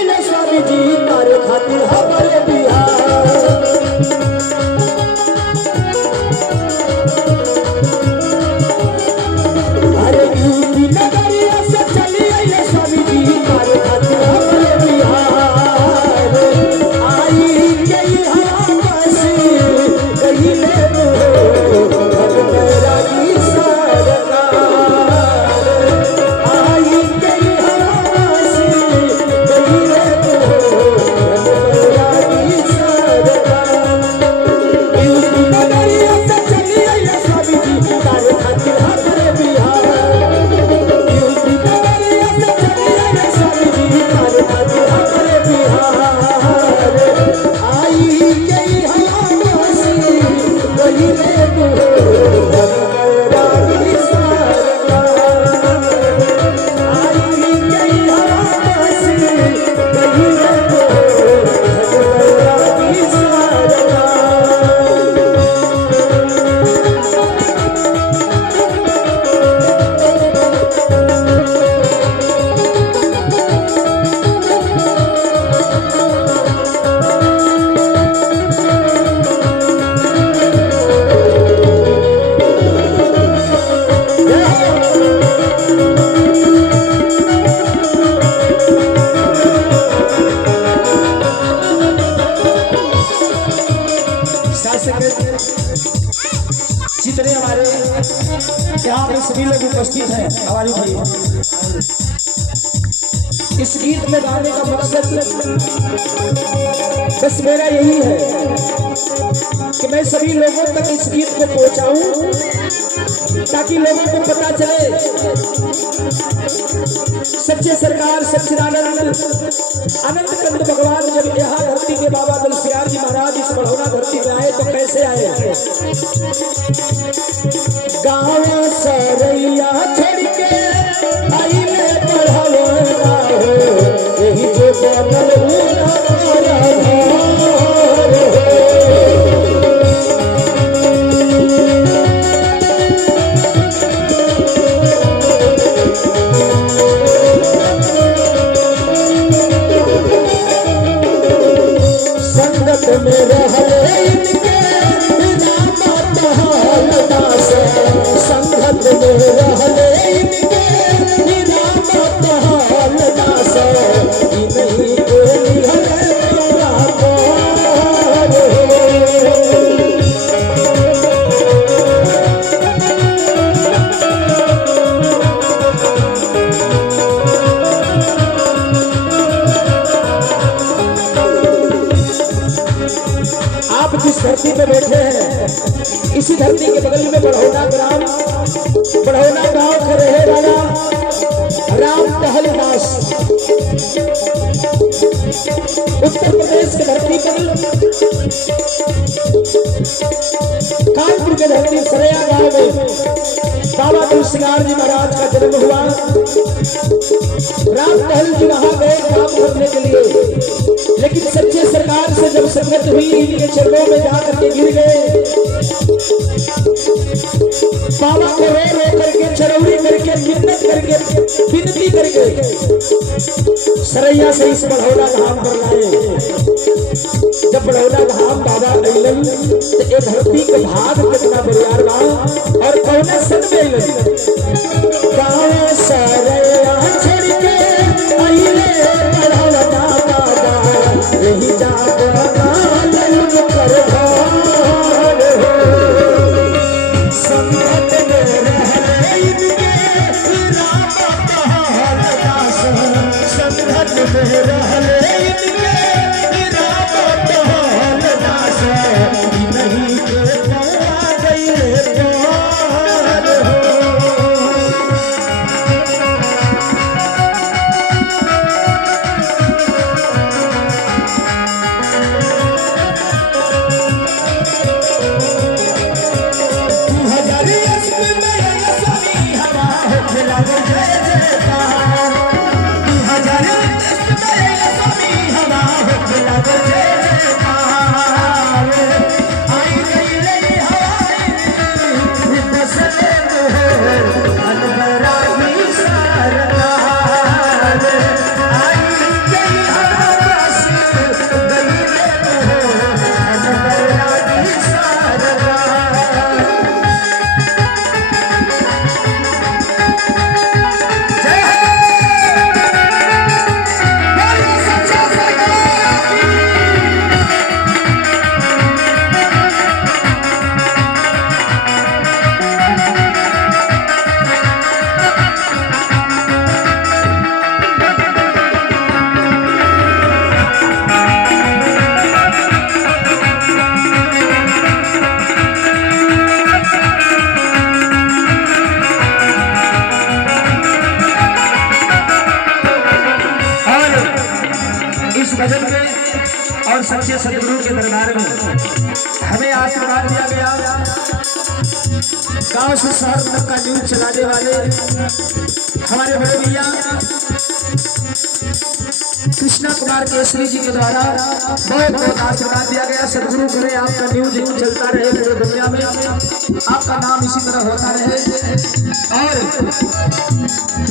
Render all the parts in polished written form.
स्वामी जी तारे खातिर हमारे बिहार। अरे यूपी नगरिया से चली आई स्वामी जी तारे खातिर हमारे बिहार। आई गई हवा बसी गई ले जितने हमारे यहाँ पे सभी लोग उपस्थित हैं हमारी भाई, इस गीत में गाने का मकसद बस मेरा यही है कि मैं सभी लोगों तक इस गीत को पहुंचाऊं ताकि लोगों को पता चले सच्चे सरकार सच्चिदानंद अनंत कंद भगवान जब यहाँ धरती के बाबा तुलसियार जी महाराज इस बढ़ौना धरती में आए तो कैसे आए। गाँव सरैया छोड़ के आई ले बढ़ौना यही जो बनल धरती पे बैठे हैं, इसी धरती के बगल में बढ़ौना ग्राम, बढ़ौना गांव के रहे वाला राम टहलदास उत्तर प्रदेश की धरती पर कानपुर के धरती सरैया गांव में बाबा तुलसियार जी महाराज का जन्म हुआ। राम टहल जी वहां गए काम करने के लिए, लेकिन सच्चे सरकार से जब संगत हुई इनके चरणों में जाकर के गिर गए। बाबा को रो रो करके चरौड़ी करके मिन्नत करके विनती करके सरैया से इस बढ़ौना धाम पर लाए। जब बढ़ौना धाम बाबा अइलन तो एक धरती के भाग कितना बरियार बा और कौन सन में अइलन। गाँव सरैया छोड़ के अइले बढ़ौना बाबा यही जागना कर संगत में रहे इनके राम टहलदास, संगत में रहे इनके राम टहलदास नहीं के पा गए पार हो। जय जयकार 2000 भजन के और सच्चे सदगुरु के दरबार में हमें आशीर्वाद दिया गया। गांव से शहर तक का न्यूज चलाने वाले हमारे बड़े भैया कृष्णा कुमार केसरी जी के द्वारा बहुत बहुत आशीर्वाद दिया गया। सदगुरु करे आपका न्यूज चलता रहे पूरे दुनिया में, आपका नाम इसी तरह होता रहे। और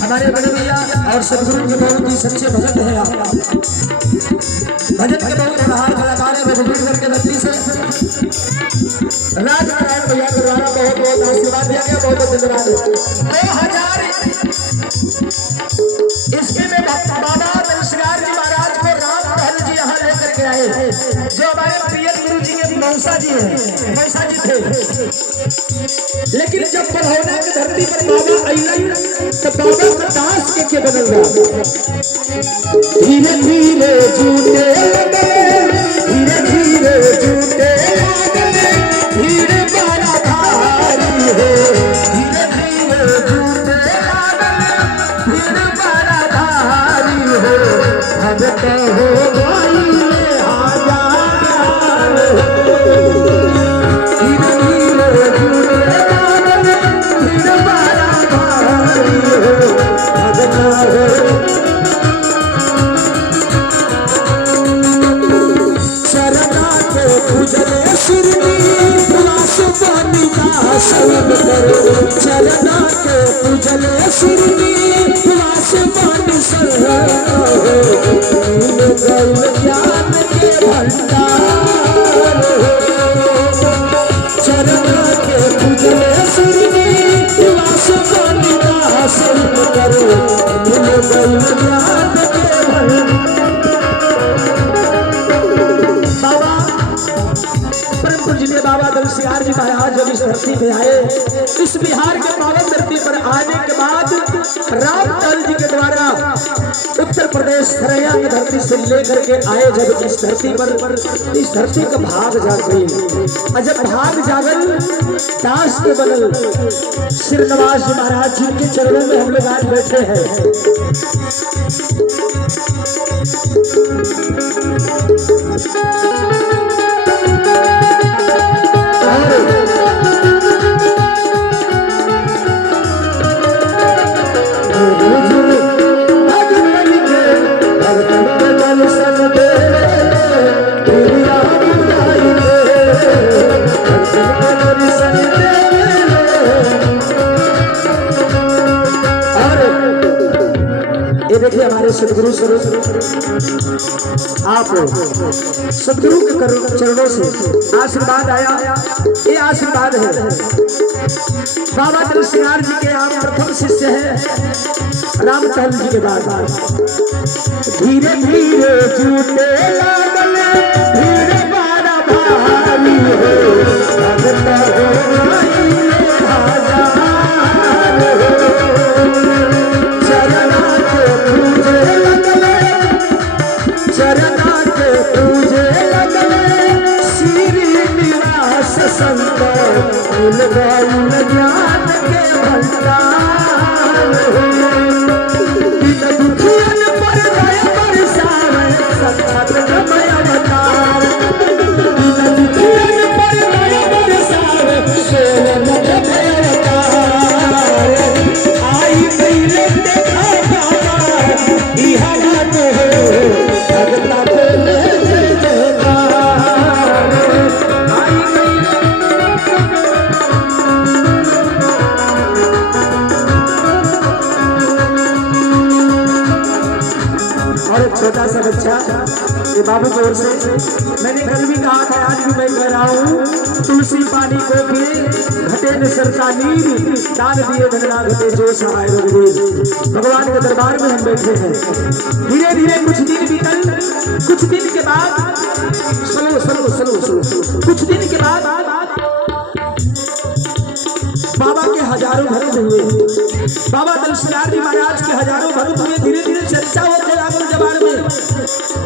हमारे बड़े भैया और सदगुरु के बहुत ही सच्चे भजन है। आप भजन के बहुत बहार कलाकार है। रघुवीर के धरती से राजनारायण भैया के द्वारा बहुत बहुत आशीर्वाद दिया गया। बहुत बहुत धन्यवाद। 2000 ईस्वी में बाबा नरसिंह जी महाराज को राम महल जी यहाँ लेकर के आए, जो हमारे प्रिय गुरु जी के मौसा जी हैं, मौसा जी थे। लेकिन जब बड़ौदा की धरती पर बाबा अइलन तो बाबा का दास के बदल गया। धीरे धीरे झूठे धीरे धीरे झूठे धीरे बड़ा भारी है। धीरे धीरे झूठे धीरे बड़ा भारी है। भगत हो गई हजार धीरे धीरे झूठे धीरे बड़ा भारी है। भगत हो सब करो चलना के उजले सिरनी वास मन ज्ञान के भंडार। चलना के उजले सिरनी वास मन करो ज्ञान के भंडार। बाबा दलसिंह जी महाराज जब इस धरती पे आए, इस बिहार के पावन धरती पर आने के बाद रामलाल जी के द्वारा उत्तर प्रदेश सरैया की धरती से लेकर के आए। जब इस धरती पर इस धरती का भाग जाग गई और जब भाग जागल दास के बदल श्रीनिवास जी महाराज जी के चरणों में हम लोग आज बैठे हैं। देखिए हमारे सदगुरु स्वरूप आप सदगुरु के चरणों से आशीर्वाद आया। ये आशीर्वाद है बाबा नरसिंह जी के। आप प्रथम शिष्य हैं रामलाल जी के बाद। धीरे धीरे झूठे लागल धीरे बड़ा भारी हो। ज्ञान के भंडार दुखियन पर दया बरसावे सत्सत जमय अवतार। दुखियन पर दया बरसावे सोन जमय अवतार। आई गईले देखा बाबा इहा बात हो भगता बोले छोटा सा बच्चा ये बाबू की ओर से। मैंने कल भी कहा था, आज भी मैं कह रहा हूँ, तुलसी पानी को पिए घटे न सरका नीर दान दिए धनना घटे जो सहाय रघुवीर। भगवान के दरबार में हम बैठे हैं। धीरे धीरे कुछ दिन बीतल। कुछ दिन के बाद सुनो सुनो सुनो सुनो कुछ दिन के बाद बाबा के हजारों भक्त हुए। बाबा नरसिंह जी महाराज के हजारों भक्त हुए। धीरे धीरे चर्चा होते लागल जबान में।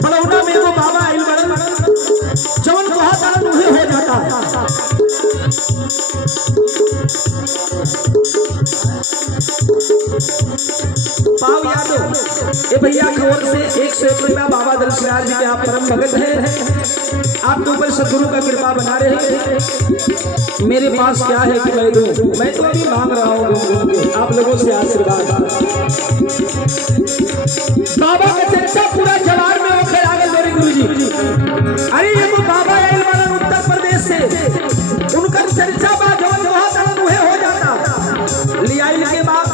बड़ौदा में वो बाबा आइल बड़न जवन कहा तारन उहे हो जाता। पाव यादव ये भैया की ओर से 101 रुपया बाबा दल सिंगार जी के आप परम भगत हैं, आपके ऊपर सदगुरु का कृपा बना रहे। मेरे पास क्या है कि मैं दूं, मैं तो अभी मांग रहा हूँ आप लोगों से आशीर्वाद। बाबा का चर्चा पूरा जवार में होकर आ गए मेरे गुरु जी। अरे ये वो बाबा आयल वाला उत्तर प्रदेश से, उनका चर्चा बाद हो जाता लियाइल के बाद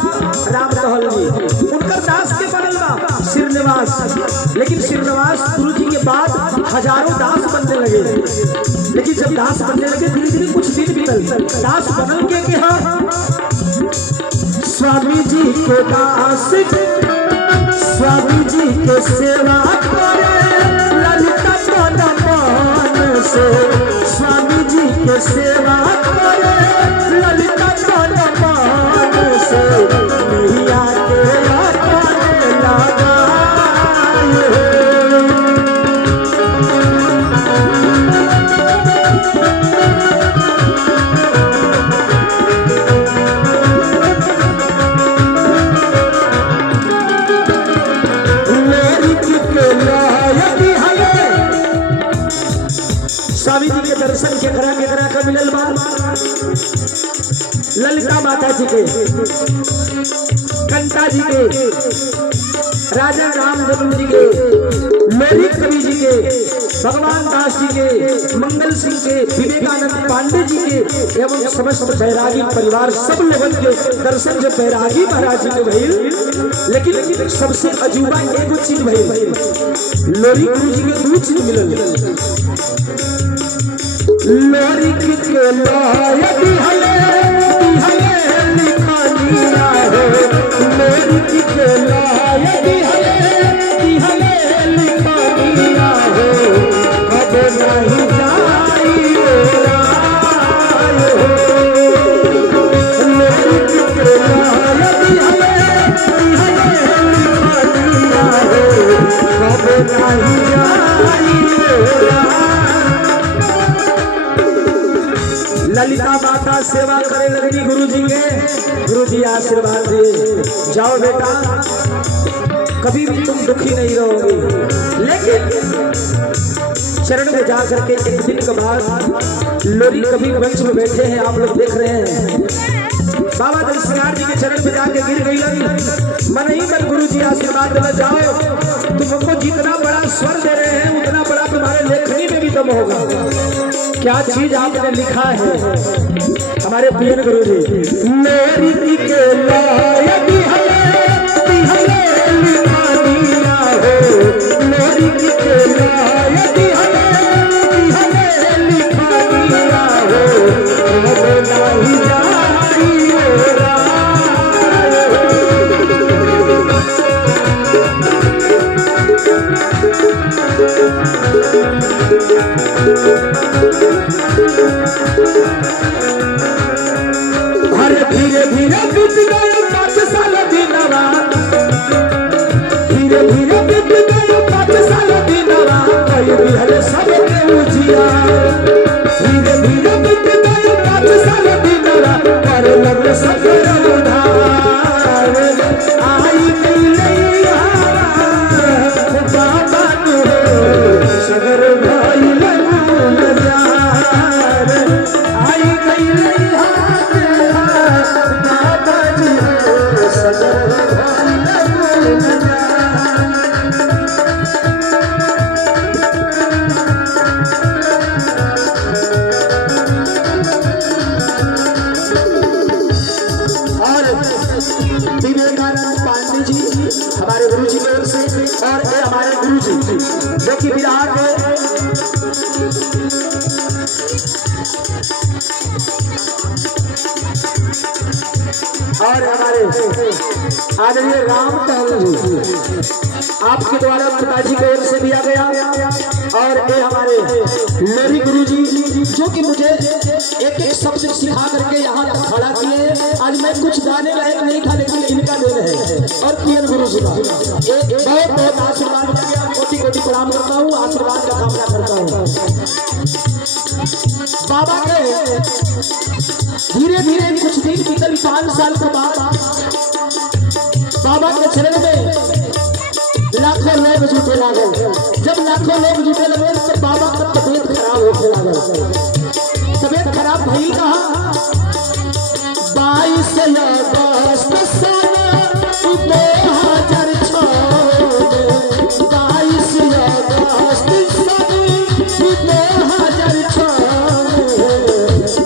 राम दहल जी उनका दास के बनल बा श्रीनिवास। लेकिन श्रीनिवास गुरु जी के बाद हजारों दास बनने लगे। लेकिन जब दास बनने लगे धीरे धीरे कुछ दिन बीतल, दास बनल के हाँ स्वामी जी के दास, स्वामी जी के सेवा करे ललिता मन से, स्वामी जी के सेवा करे ललिता मन से, मैया के अपने लगाए। स्वामी जी के दर्शन के करा का मिलल बा ललिता माता जी के, कंता जी के, राजा रामचंद्र जी के, लोरी कवि जी के, भगवान दास जी के, मंगल सिंह के, विवेकानंद पांडे जी के एवं समस्त बैरागी परिवार सब लोगों के दर्शन जब बैरागी महाराज जी के भइल। लेकिन सबसे अजूबा एगो चीज भइल, लोरी गुरु जी के दो चीज मिलल। लोरी के लायक हले लिखानिया हो, लोरी के लायक हले लिखानिया हो, कब नहीं जाई राय हो। लोरी के लायक हले लिखानिया हो, कब नहीं जाई राय। ललिता माता सेवा करे लगनी गुरु जी के। गुरु जी आशीर्वाद दिए, जाओ बेटा कभी भी तुम दुखी नहीं रहोगे। लेकिन चरण में जाकर के एक दिन के बाद लोरी कभी मंच में बैठे हैं, आप लोग देख रहे हैं, बाबा दल सिंगार जी के चरण में जाके गिर गई। मन ही मन गुरु जी आशीर्वाद देना, जाओ तुमको जितना बड़ा स्वर दे रहे हैं उतना बड़ा तुम्हारे लेखनी में भी दम होगा। क्या चीज आपने लिखा है हमारे प्रिय गुरु जी, मेरी के लायक हले लिखानिया हो, मेरी के लायक हले लिखानिया हो, कब नहीं जाई राय। धीरे धीरे बीत गए 5 साल दिनवा, धीरे धीरे बीत गए 5 साल दिनवा, कई बिहरे सबके उजिया। धीरे धीरे बीत गए 5 साल दिनवा, करे लगे सगर उधार। आई गई बाबा सगर भाई नजार, आई गई विवेकानंद पांडे जी हमारे गुरु जी की ओर से, और ये हमारे गुरु जी जो कि बिहार में और हमारे आदरणीय राम टहल जी आपके द्वारा पिताजी की ओर से दिया गया। और ये हमारे लोरी गुरु जी जो कि मुझे एक एक शब्द सिखा करके यहाँ तक खड़ा किए। आज मैं कुछ गाने लायक नहीं था, लेकिन इनका देन है। और पीएन गुरु जी का बहुत बहुत आशीर्वाद, कोटि कोटि प्रणाम करता हूँ, आशीर्वाद का कामना करता हूँ। बाबा के धीरे धीरे कुछ दिन बीतल, 5 साल के बाद बाबा के चरण में लाखों लोग जुटे लागल। जब लाखों लोग जुटे लगे तो बाबा का तबीयत खराब होने लागल। तबीयत खराब भइल कहा 22 अगस्त सन 2006 22 अगस्त सन 2006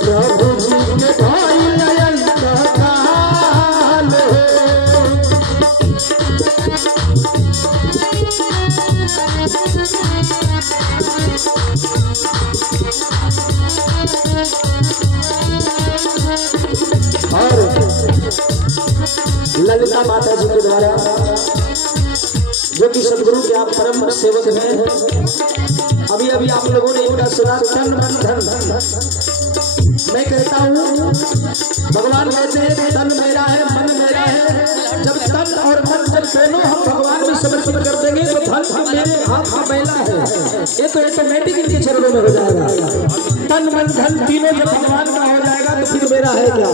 प्रभु जी के भइल अंतकाल। और ललिता माता जी के द्वारा जो कि सदगुरु के आप परम सेवक हैं, अभी अभी आप लोगों ने इनका सुना तन मन धन। मैं कहता हूँ भगवान कहते हैं तन मेरा है मन मेरा है। जब तन और मन जब दोनों हम भगवान में समर्पित कर देंगे तो धन मेरे हाथ में मैला है, ये तो ऑटोमेटिक इनके चरणों में हो जाएगा। तन मन धन तीनों जब भगवान का हो जाएगा तो फिर मेरा है क्या।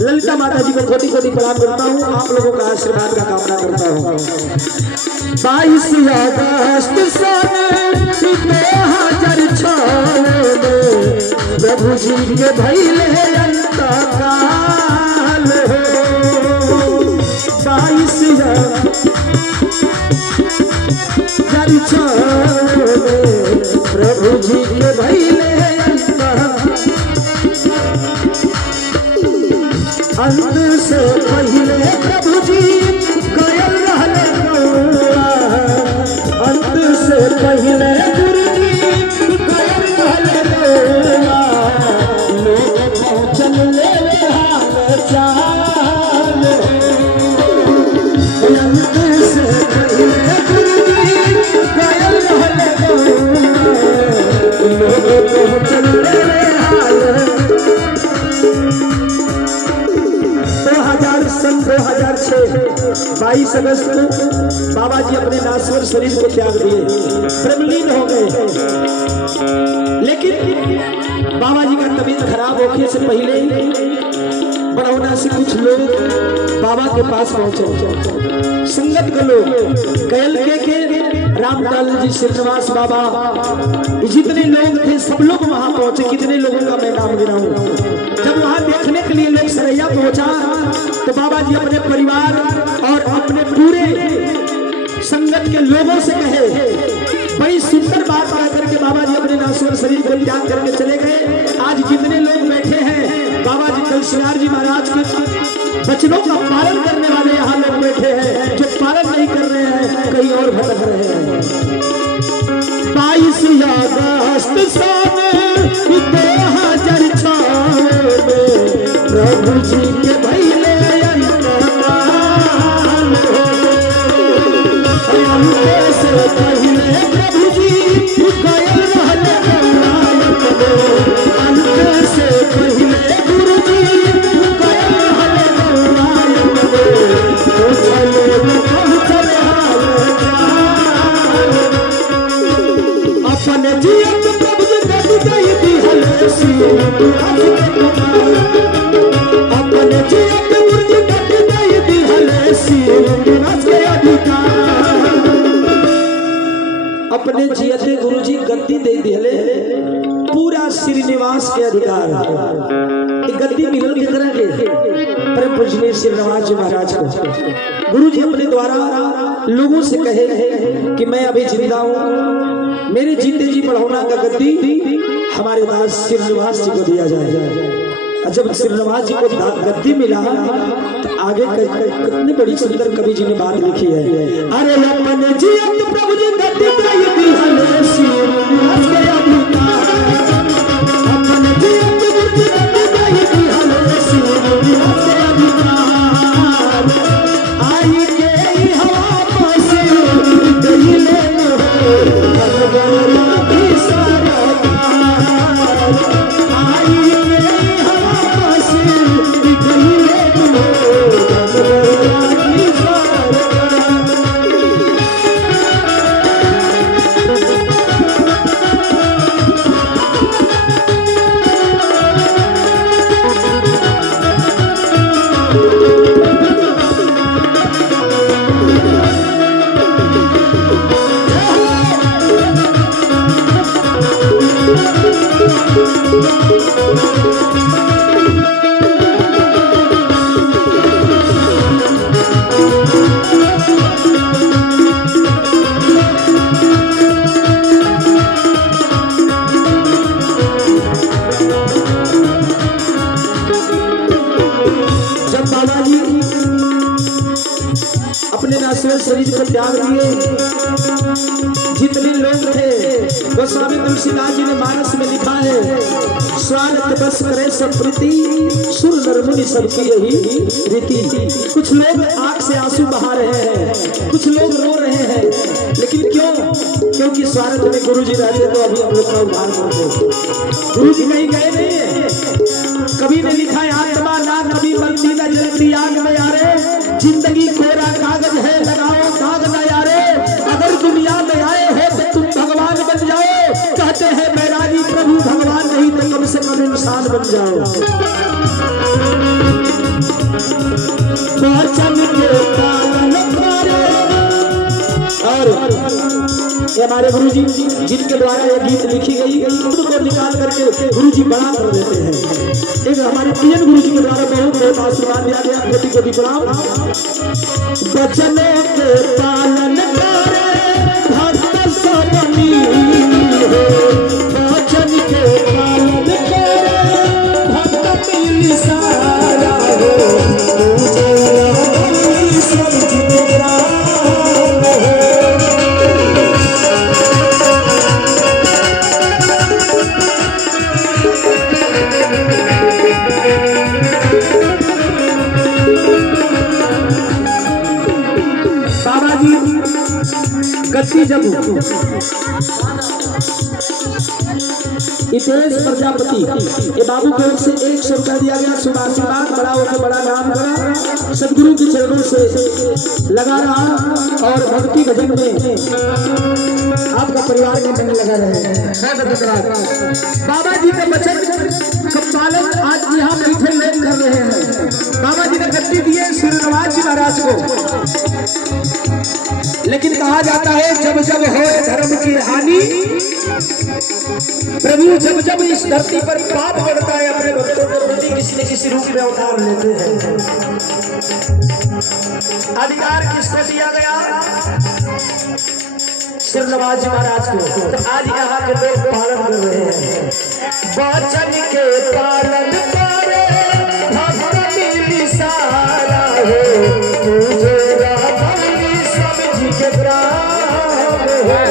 ललिता माता जी को कोटि कोटि प्रणाम करता हूँ, आप लोगों का आशीर्वाद का कामना करता हूँ। 22 अगस्त सन 2006 प्रभु जी के भइल अंतकाल। 22 प्रभु जी के भइल अंत से पहले प्रभु जी गयल रहले गौआ। अंत से पहले गुरु जी गयल रहले गौआ। लोग पहुँचल ले हाल चाल। अंत से पहले गुरु जी गयल रहले गौआ। लोग पहुँचल ले सन 2006 22 अगस्त को बाबा जी अपने नासवर शरीर को त्याग दिए, ब्रह्मलीन हो गए। लेकिन बाबा जी का तबीयत खराब होने से पहले बड़ौना से कुछ लोग बाबा के पास पहुंचे। संगत के लोग कैल के रामलाल जी श्रीनिवास बाबा जितने लोग थे सब लोग वहां पहुंचे। कितने लोगों का मैं नाम गिनाऊं। जब वहां देखने के लिए लोग सरैया पहुंचा तो बाबा जी अपने परिवार और अपने पूरे संगत के लोगों से कहे। बड़ी सुंदर बात कह करके बाबा जी अपने नासवर शरीर को त्याग करके चले गए। आज जितने लोग बैठे हैं बाबा जी तुलसीदास जी महाराज के वचनों का पालन करने वाले यहाँ लोग बैठे हैं। जो पालन नहीं कर रहे हैं कहीं और भटक रहे हैं। 22 अगस्त सन 2006 प्रभु जी के भइल अंतकाल। अंत से पहले प्रभु जी गयल रहले गौआ। अंत से पहले गुरु जी गयल रहले गौआ। पहुँचल हाल चाल। अपने जियत प्रभु जी गति दई दिहले शिवराज के कुमार। अपने जियत गुरु जी गति दई दिहले शिवराज के अधिकार। अपने जियते गुरु जी गद्दी दे दिहले पूरा श्रीनिवास के अधिकार। गद्दी मिलल के तरह के परम पूजनीय श्रीनिवास जी महाराज को गुरु जी अपने द्वारा लोगों से कहे कि मैं अभी जिंदा हूँ, मेरे जीते जी बढ़ौना का गद्दी हमारे दास श्रीनिवास जी को दिया जाए। जब श्रीनिवास जी को गद्दी मिला तो आगे कितनी बड़ी सुंदर कवि जी ने बात लिखी है। अरे अपने जियत प्रभु जी गद्दी दई दिहले श्रीनिवास के अधिकार। अपने जियत गुरु जी गद्दी दई दिहले श्रीनिवास के अधिकार। आई के हवा पास गइले भगवान की सरकार। आई के हवा पास गइले भगवान की सरकार। शरीर को त्याग दिए। जितने लोग थे गोस्वामी तुलसीदास जी ने मानस में लिखा है, स्वार्थ बस करे सब प्रीति, सुर नर मुनि सबकी यही रीति। कुछ लोग आंख से आंसू बहा रहे हैं, कुछ लोग रो रहे हैं, लेकिन क्यों? क्योंकि स्वार्थ में गुरु जी रहते तो अभी हम लोग का उद्धार करते। गुरु जी कहीं गए नहीं है। कभी ने लिखा है, आत्मा ना कभी मरती न जलती आग में यारे, जिंदगी कोरा कागज है लगाओ दाग न यारे, अगर दुनिया में आए हो तो तुम भगवान बन जाओ, कहते हैं बैरागी प्रभु भगवान नहीं तो कम से कम इंसान बन जाओ। और ये हमारे गुरु जी जिनके द्वारा ये गीत लिखी गई उनको निकाल करके गुरु जी बड़ा कर देते हैं। एक हमारे पीएन गुरु जी के द्वारा बहुत आशीर्वाद दिया गया, कोटि कोटि प्रणाम। बचने के पालन करे भक्त सनमी हो, बचन के पालन करे भक्त मिल सारा हो, सब जितेरा गति जब हितेश प्रजापति ये बाबू की ओर से 100 रुपया दिया गया। शुभ आशीर्वाद, बड़ा होकर बड़ा नाम करा, सदगुरु के चरणों से लगा रहा और भक्ति भजन में आपका परिवार के मन लगा रहे। बाबा जी के वचन का पालन आज यहाँ बैठे लोग कर रहे हैं। बाबा जी ने गद्दी दिए श्रीनिवास जी महाराज को, लेकिन कहा जाता है जब जब हो धर्म की हानि, प्रभु जब जब इस धरती पर पाप बढ़ता है अपने भक्तों के प्रति किसी न किसी रूप में अवतार लेते हैं। अधिकार किसको दिया गया? श्रीनिवास जी महाराज को। तो आज यहाँ के लोग पालन कर रहे हैं। वचन के पालन करे भक्त मिली सारा हो, तुझे के प्राण है।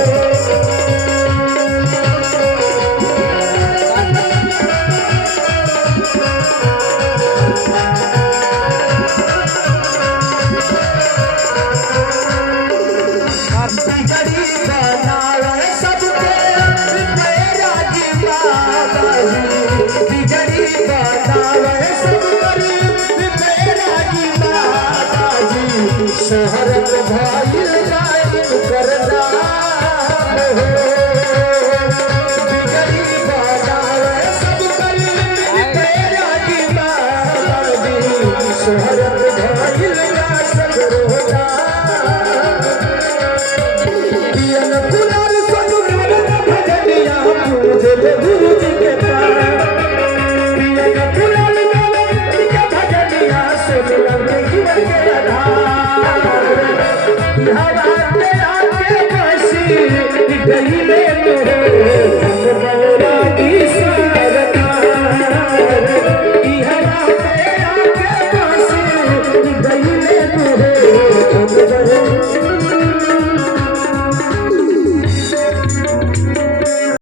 आके बसी गली में